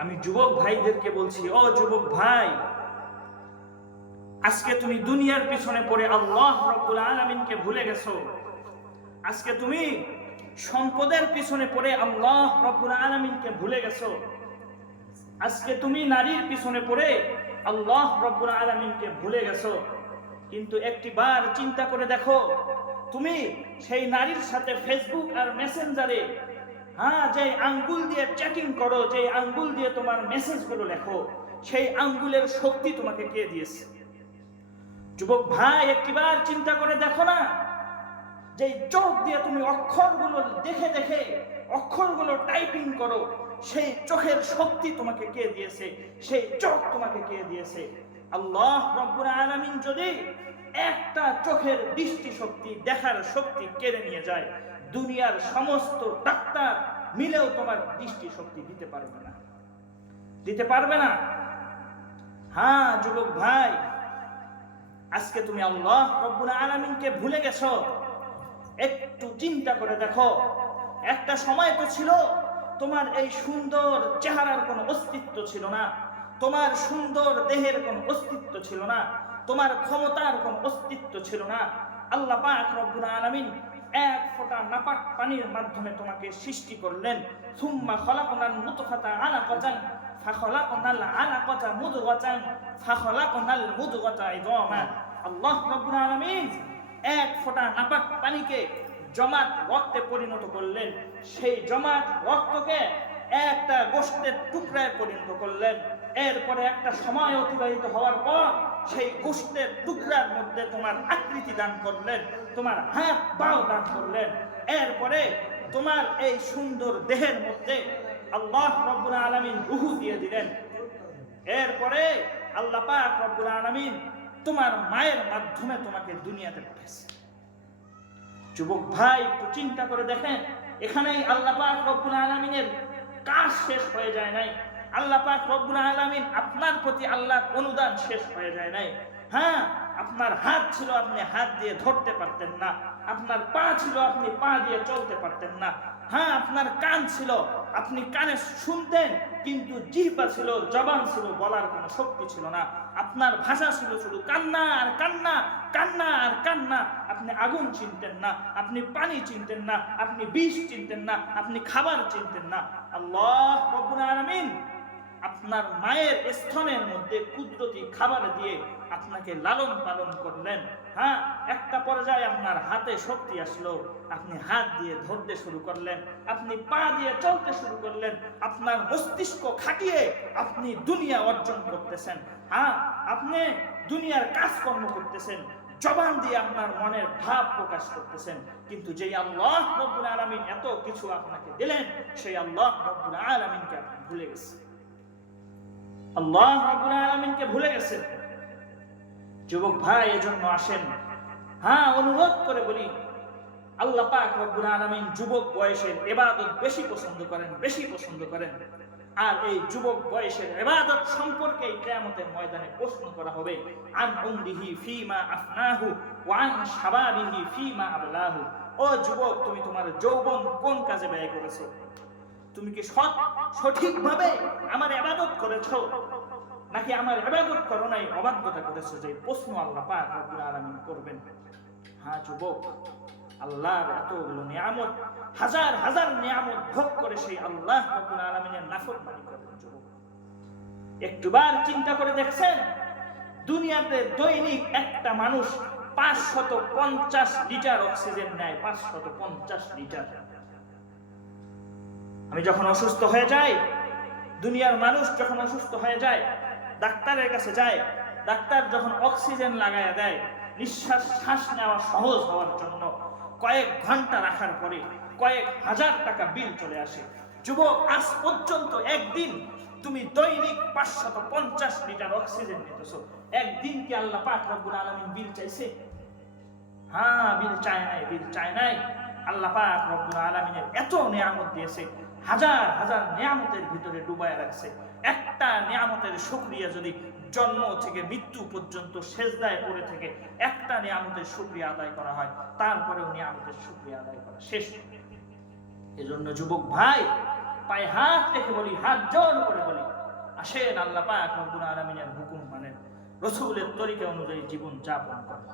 আমি যুবক ভাইদেরকে বলছি, ও যুবক ভাই, আজকে তুমি দুনিয়ার পিছনে পড়ে আল্লাহ রাব্বুল আলামিনকে ভুলে গেছো। আজকে তুমি সম্পদের পিছনে পড়ে আল্লাহ রাব্বুল আলামিনকে ভুলে গেছো। আজকে তুমি নারীর পিছনে পড়ে আল্লাহ রাব্বুল আলামিনকে ভুলে গেছো। কিন্তু একটিবার চিন্তা করে দেখো, তুমি সেই নারীর সাথে ফেসবুক আর মেসেঞ্জারে যে আঙ্গুল দিয়ে চ্যাটিং করো, যে আঙ্গুল দিয়ে তোমার মেসেজগুলো লেখো, সেই আঙ্গুলের শক্তি তোমাকে কে দিয়েছে? যুবক ভাই, একটিবার চিন্তা করে দেখো না, যে চোখ দিয়ে তুমি অক্ষরগুলো দেখে দেখে অক্ষরগুলো টাইপিং করো, সেই চোখের শক্তি তোমাকে কে দিয়েছে? সেই চোখ তোমাকে কে দিয়েছে? আল্লাহ রাব্বুল আলামিন যদি একটা চোখের দৃষ্টি শক্তি, দেখার শক্তি কেড়ে নিয়ে যায়, দুনিয়ার সমস্ত ডাক্তার মিলেও তোমার দৃষ্টি শক্তি দিতে পারবে না, দিতে পারবে না। হ্যাঁ যুবক ভাই, আজকে তুমি আল্লাহ রাব্বুল আলামিনকে ভুলে গেছো। একটু চিন্তা করে দেখো, একটা সময় তো ছিল তোমার এই সুন্দর চেহারার কোনো অস্তিত্ব ছিল না, তোমার সুন্দর দেহের কোনো অস্তিত্ব ছিল না, তোমার ক্ষমতার কোনো অস্তিত্ব ছিল না। আল্লাহ পাক রব্বুল আলামিন এক ফোঁটা নাপাক পানির মাধ্যমে তোমাকে সৃষ্টি করলেন। সুম্মা খলাকনাল নুতফাতা আলাকাতান ফাখলাকনাল আলাকাতা মুদগাতান ফাখলাকনাল মুদগাতা ইযামা। আল্লাহ রাব্বুল আলামিন এক ফোঁটা নাপাক পানিকে জমাট রক্তে পরিণত করলেন, সেই জমাট রক্তকে একটা গোশতের টুকরায় পরিণত করলেন। এরপরে একটা সময় অতিবাহিত হওয়ার পর সেই গোশতের টুকরার মধ্যে তোমার আকৃতি দান করলেন, তোমার হাত পাও দান করলেন। এরপরে তোমার এই সুন্দর দেহের মধ্যে আল্লাহ রাব্বুল আলামিন রূহ দিয়ে দিলেন। এরপরে আল্লাহ পাক রাব্বুল আলামিন তোমার মায়ের মাধ্যমে তোমাকে দুনিয়াতে পাঠাইছে। যুবক ভাই, একটু চিন্তা করে দেখেন, এখানেই আল্লাহ পাক রব্বুল আলামিনের কাজ শেষ হয়ে যায় নাই। আল্লাহ পাক রব্বুল আলামিন আপনার প্রতি আল্লাহর অনুদান শেষ হয়ে যায় নাই। হ্যাঁ, আপনার হাত ছিল, আপনি হাত দিয়ে ধরতে পারতেন না। আপনার পা ছিল, আপনি পা দিয়ে চলতে পারতেন না। হ্যাঁ, আপনার কান ছিল, আপনি কানে শুনতেন, কিন্তু জিহ্বা ছিল, জবান ছিল, বলার কোনো শক্তি ছিল না। আপনার ভাষা ছিল শুধু কান্না আর কান্না, কান্না আর কান্না। আপনি আগুন চিনতেন না, আপনি পানি চিনতেন না, আপনি বিষ চিনতেন না, আপনি খাবার চিনতেন না। আল্লাহ রাব্বুল আলামিন আপনার মায়ের স্তনের মধ্যে কুদরতি খাবার দিয়ে আপনাকে লালন পালন করলেন। হ্যাঁ, একটা পর্যায়ে আপনার হাতে শক্তি আসলো, আপনি হাত দিয়ে ধরতে শুরু করলেন, আপনি পা দিয়ে চলতে শুরু করলেন, আপনার মস্তিষ্ক খাটিয়ে আপনি দুনিয়া অর্জন করতেছেন। হ্যাঁ, আপনি দুনিয়ার কাজকর্ম করতেছেন, জবান দিয়ে আপনার মনের ভাব প্রকাশ করতেছেন। কিন্তু যেই আল্লাহ রাব্বুল আলামিন এত কিছু আপনাকে দিলেন, সেই আল্লাহ রাব্বুল আলামিনকে আপনি ভুলে গেছেন। আল্লাহ রাব্বুল আলামিনকে ভুলে গেছেন। যুবক ভাই, এজন্য আসেন, অনুরোধ করে বলি, আল্লাহ পাক রব্বুল আলামিন যুবক বয়সের ইবাদত বেশি পছন্দ করেন, বেশি পছন্দ করেন। আর এই যুবক বয়সের ইবাদত সম্পর্কে কিয়ামতের ময়দানে প্রশ্ন করা হবে। আন উমরিহি ফীমা আফনাহু ওয়া আন শাবাবিহি ফীমা আবলাহু। ও যুবক, তুমি তোমার যৌবন কোন কাজে ব্যয় করেছো? তুমি কি সঠিকভাবে আমার ইবাদত করেছো, নাকি আমার ইবাদত করো নাই, অবাধ্যতা করেছো? যে প্রশ্ন আল্লাহ পাক রব্বুল আলামিন করবেন। হ্যাঁ যুবক, আল্লাহর এতগুলো নিয়ামত, হাজার হাজার নিয়ামত ভোগ করে সেই আল্লাহ রাব্বুল আলামিনের নাফরমানি করেন। যুবক, একটুবার চিন্তা করে দেখছেন, দুনিয়াতে দৈনিক একটা মানুষ 550 লিটার অক্সিজেন নেয়, 550 লিটার। আমি যখন অসুস্থ হয়ে যাই, দুনিয়ার মানুষ যখন অসুস্থ হয়ে যায়, ডাক্তারের কাছে যায়, ডাক্তার যখন অক্সিজেন লাগায়া দেয়, শ্বাস নেওয়া সহজ হওয়ার জন্য কয়েক ঘন্টা রাখার পরে কয়েক হাজার টাকা বিল চলে আসে। যুবক, আজ পর্যন্ত একদিন তুমি দৈনিক 550 লিটার অক্সিজেন নিতেছো, একদিন কি আল্লাহ পাক রব্বুল আলামিন বিল চাইছে? বিল চায় নাই, বিল চায় নাই। আল্লাহ পাক রব্বুল আলামিনের এত নিয়ামত দিয়েছে, হাজার হাজার নিয়ামতের ভিতরে ডুবায় রাখছে। একটা নিয়ামতের শুকরিয়া যদি জন্ম থেকে মৃত্যু পর্যন্ত সেজদায় পড়ে থেকে একটা নিয়ামতের শুকরিয়া আদায় করা হয়, তারপরেও নিয়ামতের শুকরিয়া আদায় করা শেষ। এজন্য যুবক ভাই, পায়ে হাত রেখে বলি, হাত জোর করে বলি, আসেন আল্লাহ পাক রব্বুল আলামিনের হুকুম মানেন, রাসূলের তরিকা অনুযায়ী জীবন যাপন করেন।